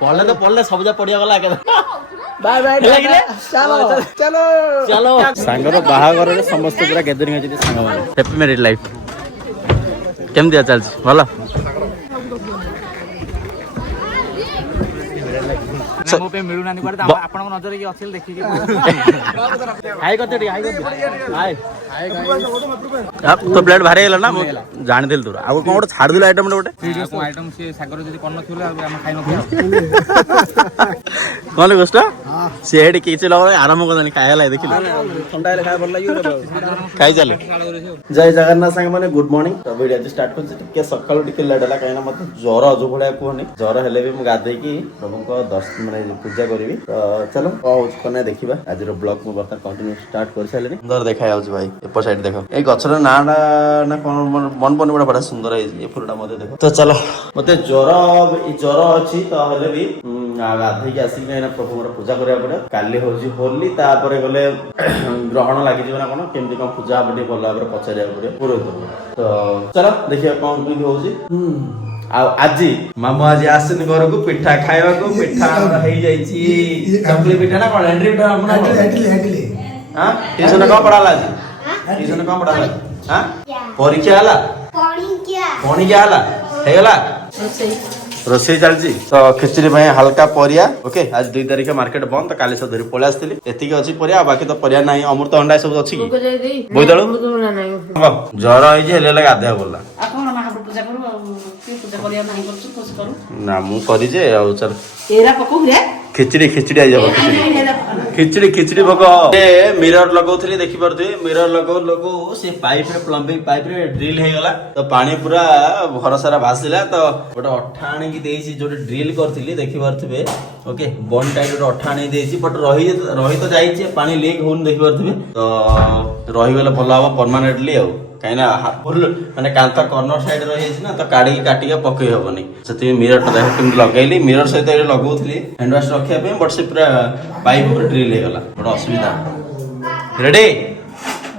पढ़ले तो पढ़ले सब जा पढ़िया गला बाय बाय चलो चलो चलो सांगर बाहागर रे समस्त पूरा गैदरिंग अछि सांग माने हैप्पी मैरिड लाइफ केम दिया चल भला मो पे मिलु नानी पर आपण नजर की असेल देखि के हाय करते हाय अब तो प्लेट भारी गेला ना जान दिल तोरा आ कोन छाड़ दिल आइटम गोटे वीडियो आइटम से सागर जदी कोन नथिले हम खाइ नथिले कोन गोस्ट से हेड किछ लगे आराम करनी खायला देखिले ठंडा रे खाय भल लागियो खाइ चले जय जगन्नाथ संग माने गुड मॉर्निंग तो वीडियो स्टार्ट कर टिके सकाळ टिके लेडला काइना मत ज्वर अजो भडा कोनी ज्वर हेले भी मु गाधे की प्रभु को दर्शन माने पूजा करबी तो चलो कने देखिबा आज रो ब्लॉग मु बता कंटिन्यू स्टार्ट कर साले सुंदर देखा जाउछ भाई ऊपर साइड देखो ए गछर नाडा ना कोन मन पन बड़ा सुंदर है ये फुलटा मते देखो तो चलो मते ज्वर अछि तो हेले भी गाधे की आसी ना प्रभु मोर पूजा करिया पड़े काली होजी होली तापरे गले ग्रहण लागि जीवना कोन केमति कोन पूजा बडे बोला पर पचारिया पड़े पुरोहित तो चलो देखिया कोन कि होजी आज मामू आज आसन घर को पिठा खाइबा को पिठा हे जाई छी चकली पिठा ना कोन एंट्री पिठा हमना हटले हां ट्यूशन का पढ़ाला आज ट्यूशन का पढ़ाला हां परीक्षा हला कोणी क्या हला हे गला रोसे चलजी तो खिचड़ी में हल्का परिया ओके आज 2 तारिख मार्केट बंद तो काली सब धरी पळे आस्थिली एतिके अछि परिया बाकी तो परिया नाही अमृत अंडा सब अछि की बोइदळो ज्वर होई जे हेले गाधे बोलला पूजा करू पूजा करिया नाही करछु कुछ करू ना मु करी जे आ चल एरा पको रे खिचड़ी आई जाबो खिचड़ी भोग ए मिरर लगौथली देखि परथि मिरर लगो से पाइप रे प्लम्बिंग पाइप रे ड्रिल हे गला तो पानी पूरा घर सारा भासिला तो गोटे अठा आनी की देइसी जो ड्रिल करथली देखि परथबे ओके बन टाइप रो अठा आनी देइसी बट रही तो जाईची पानी लीक होन देखि परथबे तो रही गेले भलो हबो परमानेंटली आ कहीं फुल माने कांता कॉर्नर साइड रही ना तो काढ़ी काटिके पकई हेबनी से मिरर टा देख केम लगैली मिरर सहित लगौथली हैंड वाश रखिया पे बट से पूरा पाइप ऊपर ड्रिल हे गला बड़ा असुविधा रेडी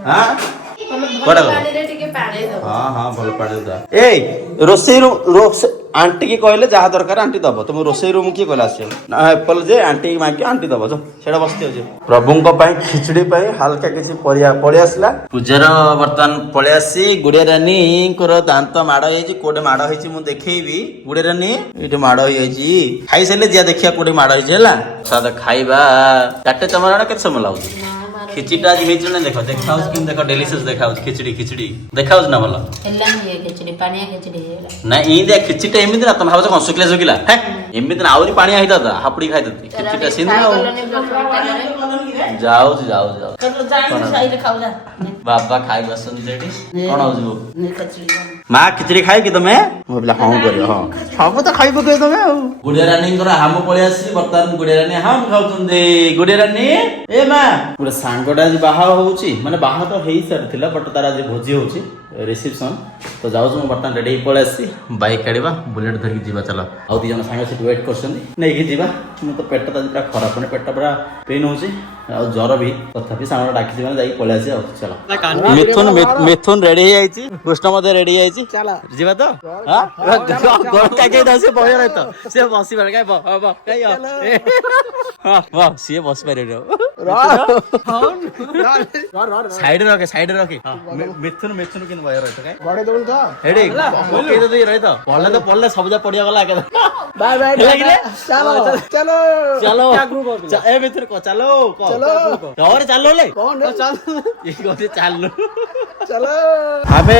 हां बड़ा हां हां भलो पानी दा ए रोसे आंटी की कहले जहा दरकार आंटी दबो तुम रोसे रूम की कहला आसे ना एप्पल जे आंटी मागी आंटी दबो जो सेडा बसते हो जे प्रभु को पई खिचड़ी पई हल्का किसी परिया पळे आसला पूजार वर्तमान पळे आसी गुडिया रानी को दांत माड़ होई कोडे माड़ होई मु देखैबी गुडिया रानी एटे माड़ होई छी खाई सेले जिया देखिया कोडे माड़ होई हला सादा खाइबा काटे तमरा के समय लाउची खिचड़ी आज हेच ना देखो देखाउस किन देखो डिलीशियस देखाउस खिचड़ी देखाउस ना भलो एला ये खिचड़ी पानिया खिचड़ी हेला ना ई दे खिचड़ी एमिति ना तुम भाबो कोन सुकिला हे एमिति ना आउरी पानी आही दादा हापड़ी खाई दती खिचड़ी सिन जाओ बाबा खाई बसन जेडी कोन आउजबो मां खिचड़ी खाई कि तमे बोला हां करियो हां सब तो खाई पके तमे गुडिया रानी को हम पळे आसी वर्तमान गुडिया रानी हम खाउतन दे गुडिया रानी ए मां पूरा सांगडा आज बाहा होउची माने बाहा तो हेई सरथिला बट तारा आज भोजी होउची रिसेप्शन तो जाउछ म वर्तमान रेडी पळे आसी बाइक काढिबा बुलेट धरि जीवा चला आ दी जन सांग से वेट करछन नै कि जीवा म तो पेट त पूरा खराब ने पेट पूरा पेन होउची आ ज्वर भी तथापि सांगडा डाकी जीवा जाई पळे आसी आ चला मिथुन रेडी हे आइची कृष्ण मध्ये रेडी हे आइची चला जीवा तो हां गोर का के दसे बय रहत से बसी बड़ काय बा काय हां वाह से बस पे रे साइड रखे मिथुन किन बय रहत काय बड़े दोन था हेडी ओके तो दे रहत पढ़ले सब जा पढ़िया गला के बाय बाय चलो चलो चलो ए मिथुन को चलो और चलो ले कौन चल ई कोते चलो चलो आबे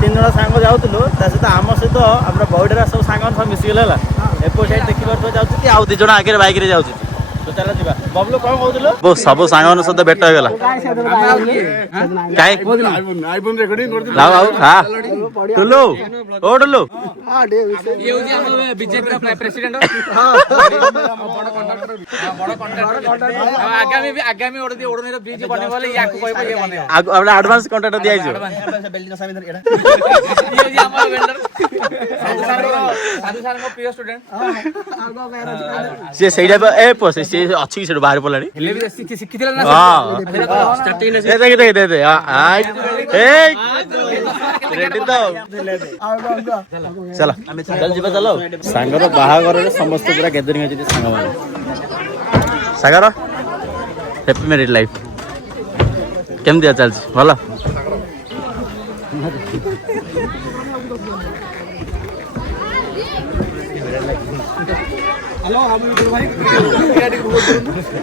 तीन जण सांग जाउतलो ता सहित आम सहित हमरा बॉडीरा सब सांग सब मिसी गेला एपो साइड देखि परतो जाउछ कि आउ दी जण आगे बाइक रे जाउछ तो चला जीवा बबलू कोन कहउतलो बो सब सांगन सहित भेट हो गेला काय आईफोन रेकॉर्डिंग करते लाओ हां टुल्लू ओ टुल्लू हां डे ये होजी हम बीजेपी रा प्रेसिडेंट आगामी ओडने रो ब्रिज बने वाले या को कहबो ये बने हमरा एडवांस कॉन्ट्रैक्ट दिया जो बेल्डिंग सामिन एडा ये होजी हमर वेंडर साधु सर को प्रिय स्टूडेंट से सहीडा ए पोसे ସେ ଅଛି କି ସେଠୁ ବାହାରି ପଡ଼ିଲାଣି। ହେଲେ ବି ଶିଖିଥିଲା ନା ହଁ ଷ୍ଟାର୍ଟିଂ ଦେ ରେଡି ତ ଚାଲ ଚାଲ ଯିବା ଚାଲ। ସାଙ୍ଗର ବାହାଘରରେ ସମସ୍ତେ ପୁରା ଗ୍ୟାଦରିଂ ଅଛନ୍ତି ସାଙ୍ଗମାନେ। ସାଗର ହ୍ୟାପି ମ୍ୟାରିଡ୍ ଲାଇଫ୍ କେମିତି ଚାଲିଛି? ଭଲ।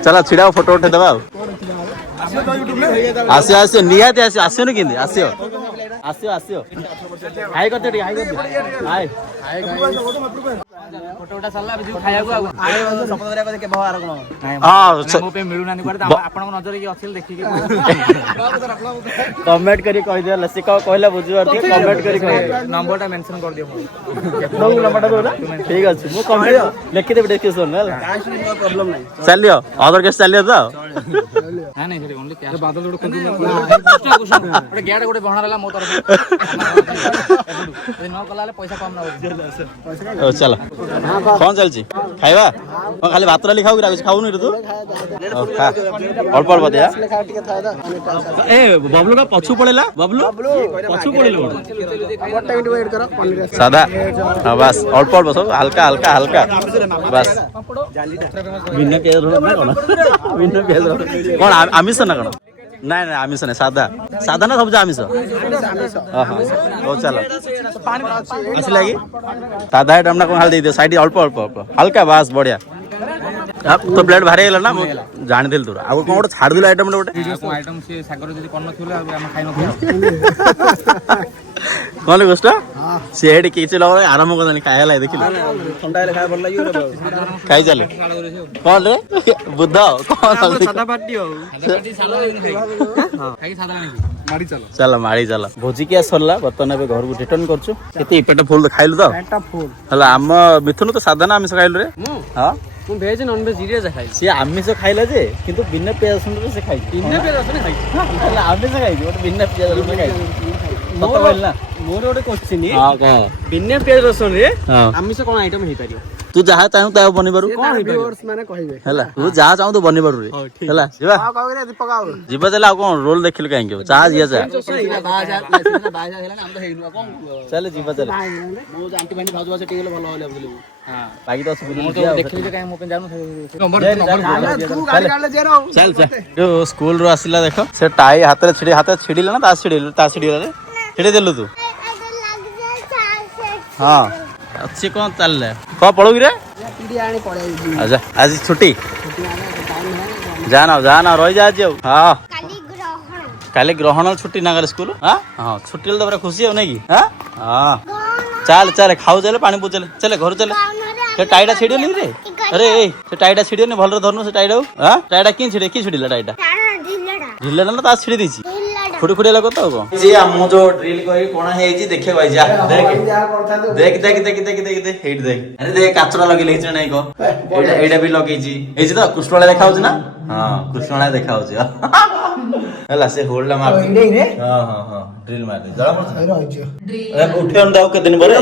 ଚାଲ ଛିଡ଼ା ଫଟୋ ଉଠେଇଦେବା ଆଉ। ଆସିବ ଆସିବ ନିହାତି ଆସିବ। ଆସିବନି କେମିତି? ଆସିବ ଆସିବ ଆସିବ। ହାଇ କରିଦିଅ ଟିକେ, ହାଇ କରିଦିଅ। ହାଇ ଫଟୋଟା ସରିଲା ଏବେ ଯିବୁ ଖାଇବାକୁ। ଶପଥ କରିବା କଥା କେବେ ବାହାର କଣ ହଁ ମୋ ପାଇଁ ମିଳୁନାହାନ୍ତି କୁଆଡେ। ଆପଣଙ୍କ ନଜରରେ କିଏ ଅଛି ଦେଖିକି କମେଣ୍ଟ କରି କହିଦିଅ। ସେ କଣ କହିଲା ବୁଝିପାରୁଥିବେ, କମେଣ୍ଟ କରି କହିଦିଅ। ନମ୍ବରଟା ମେନସନ କରିଦିଅ। ଠିକ ଅଛି ମୁଁ କମେଣ୍ଟ ଲେଖିଦେବି ଡିସ୍କ୍ରିପସନ ହେଲା। ଚାଲିବ ଅଦର କେସ୍ ଚାଲିବ ତ? ନାଇଁ ସେଠି ଓନ୍ଲି କ୍ୟାଶ ବାଦଲ ଗୋଟେ ଗୋଟେ ଗେଟ୍ ଗୋଟେ ବହଣା ହେଲା ମୋ ତରଫ ନ କଲା ହେଲେ ପଇସା କମ ନବ। ହଉ ଚାଲ। କଣ ଚାଲିଛି ଖାଇବା? କଣ ଖାଲି ଭାତ ଡାଲି ଖାଉ କି? କିଛି ଖାଉନି ତୁ? ଅଳ୍ପ ଅଳ୍ପ ଦିଆ। ଏ ବବଲୁ କା ପଛୁ ପଳେଇଲା। ବବଲୁ ପଛୁ ପଳେଇଲୁ ସାଧା। ହଁ ବାସ୍ ଅଳ୍ପ ଅଳ୍ପ ସବୁ ହାଲକା ହାଲକା ହାଲକା ବାସ୍। ବିନା ପିଆଜ ରସୁଣ ନା କଣ? ବିନା ପିଆଜ ରସୁଣ କଣ ଆମିଷ ନା କଣ? ନାଇଁ ନାଇଁ ଆମିଷ ନାଇଁ, ସାଧା। ସାଧା ନା ସବୁଜ ଆମିଷ? ହଉ ଚାଲ। ଆସିଲା କି ସାଧା ଆଇଟମ୍ ନା କଣ? ଖାଲି ଦେଇଦିଅ ସାଇଡ୍ ଅଳ୍ପ ଅଳ୍ପ ଅଳ୍ପ ହାଲକା ବାସ୍ ବଢିଆ। ତ ପ୍ଲେଟ୍ ଭାରି ହେଇଗଲା ନା? ମୁଁ ଜାଣିଥିଲି ତୋର ଆଉ କଣ ଗୋଟେ ଛାଡିଦେଲୁ ଆଇଟମ୍ ଗୋଟେ। ଆଇଟମ୍ ସେ ସାଗର ଯଦି କରିନଥିଲେ ଆଉ ଆମେ ଖାଇନଥିଲେ। କଣ କଷ୍ଟ ସେ ଏଠି କିଛି ଲଗ ଆରମ୍ଭ କଲାନି ଖାଇବା ଲାଗି। ଦେଖିଲୁ ଥଣ୍ଡା ହେଲେ ଖାଇବା ଭଲ ଲାଗିବ। ଖାଇ ଚାଲେ। କଣ ରେ ବୁଦ୍ଧ କଣ ଚାଲ ମାରି ଚାଲ। ଭୋଜିକିଆ ସରିଲା ବର୍ତ୍ତମାନ ଏବେ ଘରକୁ ରିଟର୍ନ କରୁଛୁ। କେତେ ପେଟ ଫୁଲ ଖାଇଲୁ ତ? ହେଲା ଆମ ମିଥୁନ ତ ସାଧା ନା ଆମିଷ ଖାଇଲୁ ରେ? ହଁ ମୁଁ ଭେଜ ନନ୍ ଭେଜ ଦିଟା ଖାଇଛି। ସିଏ ଆମିଷ ଖାଇଲା ଯେ କିନ୍ତୁ ବିନା ପିଆଜ ରସୁଣରେ ସେ ଖାଇଛି। ବିନା ପିଆଜ ରସୁଣ ଖାଇଛି। ହେଲା ଆମିଷ ଖାଇଛି ଗୋଟେ ବିନା ପିଆଜ ରସୁଣ ଖାଇଛି। ସତ କହିଲି ନା? ମୋର ଗୋଟେ କୋଶ୍ଚିନ୍, ହଁ କହ। ବିନା ପିଆଜ ରସୁଣରେ ହଁ ଆମିଷ କଣ ଆଇଟମ ହେଇପାରିବ? ତୁ ଯାହା ଚାହୁଁ ତାହା ବନିପାରୁ ମାନେ କହିବେ ହେଲା। ତୁ ଯାହା ଚାହୁଁ ତୁ ବନିପାରୁ ରେ ହେଲା। ଯିବା ଯିବା ଚାଲେ। ଆଉ କଣ ରୋଲ ଦେଖିଲୁ କାହିଁକି? ଚାହା ଯିବା ଚାଲେ ଯିବା ଚାଲେ। ବାକି ତ ସ୍କୁଲ ରୁ ଆସିଲା ଦେଖ ସେ ଟାଇ ହାତରେ ଛିଡିଲା ନା ତା ଛିଡିଗଲା ଛିଡେଇ ଦେଲୁ ତୁ? ହଁ ଅଛି କଣ ଚାଲିଲେ କଣ ପଳଉ କିରେ? ଆଚ୍ଛା ଆଜି ଛୁଟି ଯା ନା ରହିଯା ଆଜି ଆଉ। ହଁ କାଲି ଗ୍ରହଣ ଛୁଟି ନା କାଲି ସ୍କୁଲ? ହଁ ଛୁଟି ହେଲେ ତ ପୁରା ଖୁସି ଆଉ ନାଇଁ କି? ହଁ ଚାଲେ ଚାଲେ ଖାଉ ଚାଲେ ପାଣି ପୁ ଚାଲେ ଚାଲେ ଘରୁ ଚାଲେ। ସେ ଟାଇଟା ଛିଡିବନି ରେ? ଆରେ ସେ ଟାଇଟା ଛିଡିବନି ଭଲରେ ଧରୁନୁ ସେ ଟାଇଟା। ଟାଇଟା କିଏ ଛିଡ଼ିଲା ଟାଇଟା? ଢିଲାଟା ନା ତା ଛିଡି ଦେଇଛି ଖୁଡି ଖୁଡି ହେଲା କଥା ଆଉ କଣ? ମୁଁ ଯୋଉ ଡ୍ରିଲ କରି କଣ ହେଇଛି ଦେଖିବାକୁ ଆଇଛି। ଦେଖ ଦେଖ ଦେଖ ଦେଖ ଦେଖ ଦେଖ ହେଇଠି ଦେଖ। ଆରେ ଦେଖ କାଚଟା ଲଗେଇ ହେଇଛି ନାଇଁ କହ? ଏଇଟା ବି ଲଗେଇଛି ହେଇଛି ତ କୃଷ୍ଣଳା ଦେଖା ହଉଛି ନା? ହଁ କୃଷ୍ଣଳା ଦେଖା ହଉଛି ହେଲା। ସେ ହୋଲ ଟା ମାରି ଡ୍ରିଲ ମାରି ଜଣା ପଡୁଛି ଉଠେଇବନି ଆଉ କେତେ ଦିନ ପରେ।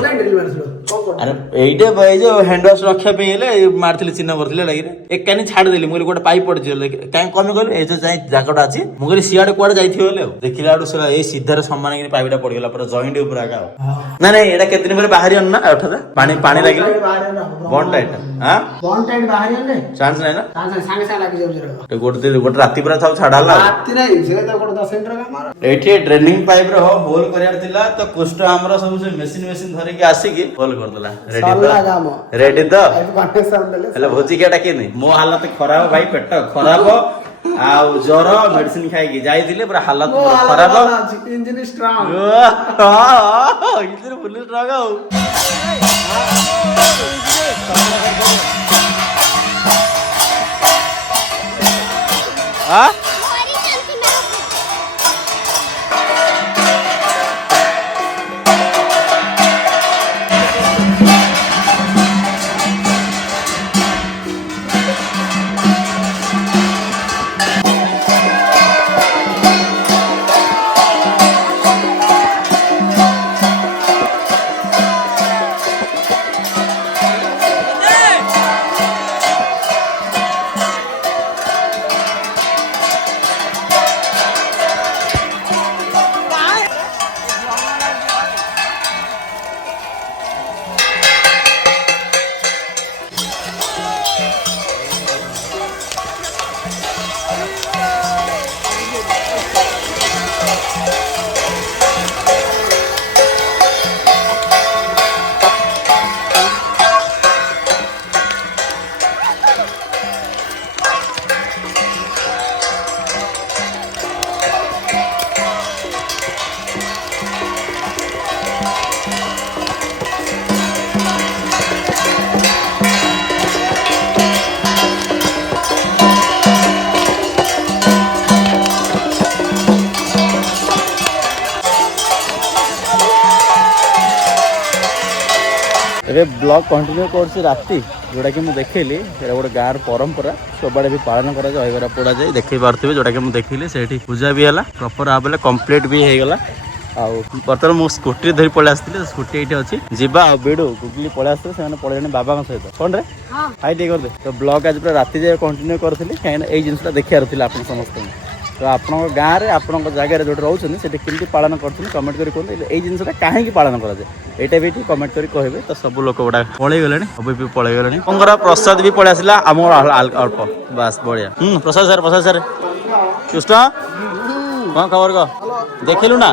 ଆରେ ଏଇଟା ଏଇ ଯୋଉ ହ୍ୟାଣ୍ଡ ୱାଶ ରଖିବା ପାଇଁ ହେଲେ ମାରିଥିଲି ଚିହ୍ନ କରିଥିଲେ ଲାଗିରେ ଏକାନି ଛାଡିଦେଲି। ମୁଁ ଗୋଟେ ପାଇପ୍ ପଡିଛି କାହିଁ କଣ କହିଲୁ? ଏଇ ଯୋଉ ଯାଇ ଜାଗଟା ଅଛି ମୁଁ କହିଲି ସିଆଡେ କୁଆଡେ ଯାଇଥିବ ବୋଲି ଆଉ ଦେଖିଲା ବେଳୁ ସେ ଏଇ ସିଧାରେ ସମାନ ପାଇପଟା ପଡିଗଲା ପୁରା ଜଏଣ୍ଟ ଉପରେ ଆକା ଆଉ। ନାଇଁ ଏଇଟା କେତେ ଦିନ ପରେ ବାହାରିବନି ନା ଏଠାରେ ପାଣି ଲାଗିଲେ ବଣ୍ଡ ଏଇଟା ଚାନ୍ସ ନାହିଁ ନା? ଗୋଟେ ରାତି ପୁରା ଥାଉ ଛାଡା ହେଲା। ଏଇଠି ଡ୍ରେନିଂ ପାଇପ ର ହୋଲ କରିବାର ଥିଲା ତ କୃଷ୍ଣ ଆମର ସବୁ ମେସିନ ଧରିକି ଆସିକି ହୋଲ କରିଦେଲା। ରେଡି ତ ହେଲେ ଭୋଜି କିଆ ଡାକିନି। ମୋ ହାଲତ ଖରାପ ଭାଇ, ପେଟ ଖରାପ ଆଉ ଜର ମେଡିସିନ ଖାଇକି ଯାଇଥିଲେ ପୁରା ହାଲତ ଖରାପ। ଇଞ୍ଜିନ ଫୁଲି ଷ୍ଟ୍ରଙ୍ଗ ଆଉ। ଏବେ ବ୍ଲଗ୍ କଣ୍ଟିନ୍ୟू କରୁଛି ରାତି ଯୋଉଟାକି ମୁଁ ଦେଖେଇଲି ସେଇଟା ଗୋଟେ ଗାଁର ପରମ୍ପରା ସବୁଆଡ଼େ ବି ପାଳନ କରାଯାଏ ଅହିବରା ପୋଡ଼ାଯାଏ ଦେଖେଇ ପାରୁଥିବେ ଯୋଉଟାକି ମୁଁ ଦେଖିଲି ସେଇଠି ପୂଜା ବି ହେଲା ପ୍ରପର ଭାବରେ କମ୍ପ୍ଲିଟ୍ ବି ହେଇଗଲା। ଆଉ ବର୍ତ୍ତମାନ ମୁଁ ସ୍କୁଟିରେ ଧରି ପଳେଇ ଆସିଥିଲି ସ୍କୁଟି ଏଇଠି ଅଛି ଯିବା ଆଉ ବିଡୁ ଗୁଗଲି ପଳେଇ ଆସିଥିଲେ ସେମାନେ ପଳେଇଲେଣି ବାବାଙ୍କ ସହିତ କଣରେ ହାଇ ଟିକେ କରିଦେ ତ ବ୍ଲଗ୍ ଆଜି ପୁରା ରାତି ଯାଏ କଣ୍ଟିନ୍ୟୁ କରିଥିଲି କାହିଁକିନା ଏଇ ଜିନିଷଟା ଦେଖିବାର ଥିଲା ଆପଣ ସମସ୍ତଙ୍କୁ ତ ଆପଣଙ୍କ ଗାଁରେ ଆପଣଙ୍କ ଜାଗାରେ ଯୋଉଠି ରହୁଛନ୍ତି ସେଠି କେମିତି ପାଳନ କରୁଛନ୍ତି କମେଣ୍ଟ କରି କୁହନ୍ତୁ ଏଇ ଜିନିଷଟା କାହିଁକି ପାଳନ କରାଯାଏ ଏଇଟା ବି ଏଠି କମେଣ୍ଟ କରି କହିବେ ତ ସବୁ ଲୋକ ଗୁଡ଼ା ପଳେଇଗଲେଣି ସବୁ ବି ପଳେଇଗଲେଣି ଆପଣଙ୍କର ପ୍ରସାଦ ବି ପଳେଇ ଆସିଲା ଆମର ଅଳ୍ପ ବାସ୍ ବଢ଼ିଆ ପ୍ରସାଦ ସାର୍ କୃଷ୍ଣ କଣ ଖବର କହ ଦେଖିଲୁ ନା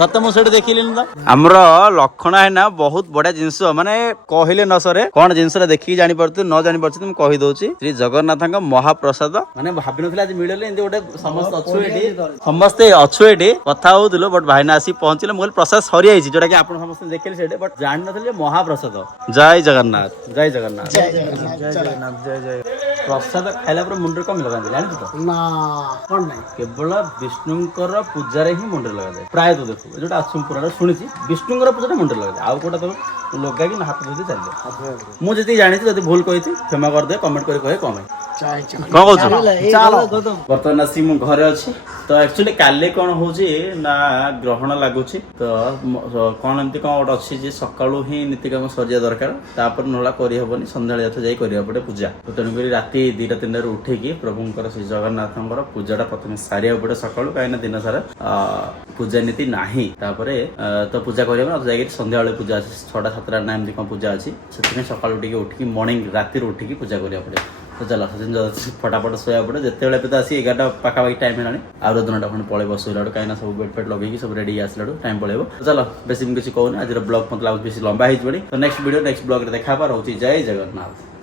ତତେ ମୁଁ ସେଠି ଦେଖିଲିନି ତ ଆମର ଲକ୍ଷଣା ହେଇନା ବହୁତ ବଢିଆ ଜିନିଷ ମାନେ କହିଲେ ନ ସରେ କଣ ଜିନିଷଟା ଦେଖିକି ଜାଣିପାରୁଥିବେ ନ ଜାଣିପାରୁଛନ୍ତି ମୁଁ କହିଦଉଛି ଶ୍ରୀ ଜଗନ୍ନାଥଙ୍କ ମହାପ୍ରସାଦ ମାନେ ଭାବିନଥିଲି ଆଜି ମିଳିଲେ ଏମିତି ଗୋଟେ ସମସ୍ତେ ଅଛୁ ଏଠି କଥା ହଉଥିଲୁ ବଟ୍ ଭାଇନା ଆସିକି ପହଞ୍ଚିଲେ ମୁଁ କହିଲି ପ୍ରସାଦ ସରିଯାଇଛି ଯୋଉଟା କି ଆପଣ ସମସ୍ତେ ଦେଖିଲେ ସେଇଠି ବଟ୍ ଜାଣିନଥିଲି ଯେ ମହାପ୍ରସାଦ ଜୟ ଜଗନ୍ନାଥ ଜୟ ଜଗନ୍ନାଥ ଜୟ ଜଗନ୍ନାଥ ଜୟ ଜୟ ପ୍ରସାଦ ଖାଇଲା ପରେ ମୁଣ୍ଡରେ କଣ ଲଗାନ୍ତି ଜାଣିଛୁ ତ ନା କଣ ନାହିଁ କେବଳ ବିଷ୍ଣୁଙ୍କର ପୂଜାରେ ହିଁ ମୁଣ୍ଡରେ ଲଗାଯାଏ ପ୍ରାୟତଃ ଦେଖୁ ଯୋଉଟା ଅଛି ମୁଁ ପୁରାଣ ଶୁଣିଛି ବିଷ୍ଣୁଙ୍କର ପୂଜାରେ ମୁଣ୍ଡରେ ଲଗାଯାଏ ଆଉ କୋଉଟା ତମେ ଲଗାଇକି ହାତ ଧୋଇକି ଚାଲିଲେ ମୁଁ ଯେତିକି ଜାଣିଛି ଯଦି ଭୁଲ କହିଛି କ୍ଷମା କରିଦେ କମେଣ୍ଟ କରି କହେ କଣ କଣ କହୁଛୁ ବର୍ତ୍ତମାନ ଆସି ମୁଁ ଘରେ ଅଛି ତ ଆକ୍ଚୁଆଲି କାଲି କଣ ହଉଛି ନା ଗ୍ରହଣ ଲାଗୁଛି ତ କଣ ଏମିତି କଣ ଗୋଟେ ଅଛି ଯେ ସକାଳୁ ହିଁ ନୀତିକାମ ସରିବା ଦରକାର ତାପରେ ନହେଲା କରିହବନି ସନ୍ଧ୍ୟାବେଳେ ଯାଇ କରିବାକୁ ପଡେ ପୂଜା ତେଣୁକରି ରାତି 2-3 ଉଠିକି ପ୍ରଭୁଙ୍କର ଶ୍ରୀ ଜଗନ୍ନାଥଙ୍କର ପୂଜାଟା ପ୍ରଥମେ ସାରିବାକୁ ପଡେ ସକାଳୁ କାହିଁକିନା ଦିନ ସାରା ପୂଜା ନୀତି ନାହିଁ ତାପରେ ତ ପୂଜା କରିବା ନା ଯାଇକି ସନ୍ଧ୍ୟାବେଳେ ପୂଜା ଅଛି 6-7 ନା ଏମିତି କଣ ପୂଜା ଅଛି ସେଥିପାଇଁ ସକାଳୁ ଟିକେ ଉଠିକି ମର୍ଣ୍ଣିଂ ରାତିରୁ ଉଠିକି ପୂଜା କରିବାକୁ ପଡେ ତ ଚାଲ ଫଟାଫଟ ଶୋଇବାକୁ ପଡେ ଯେତେବେଳେ ଏବେ ତ ଆସି 11ଟା ପାଖାପାଖି ଟାଇମ୍ ହେଲାଣି ଆଉ 2-3ଟା ଖଣ୍ଡେ ପଳେଇବ ଶୋଇଲାଠୁ କାହିଁକିନା ସବୁ ବେଡ୍ ଫେଡ୍ ଲଗେଇକି ସବୁ ରେଡି ଆସିଲାଠୁ ଟାଇମ୍ ପଳେଇବ ତ ଚାଲ ବେଶୀ ମୁଁ କିଛି କହୁନି ଆଜିର ବ୍ଲଗ୍ ମତେ ଲାଗୁଛି ବେଶୀ ଲମ୍ବା ହେଇଯିବଣି ତ ନେକ୍ସଟ ଭିଡ଼ିଓ ନେକ୍ସଟ ବ୍ଲଗ୍ରେ ଦେଖା ହେବା ରହୁଛି ଜୟ ଜଗନ୍ନାଥ।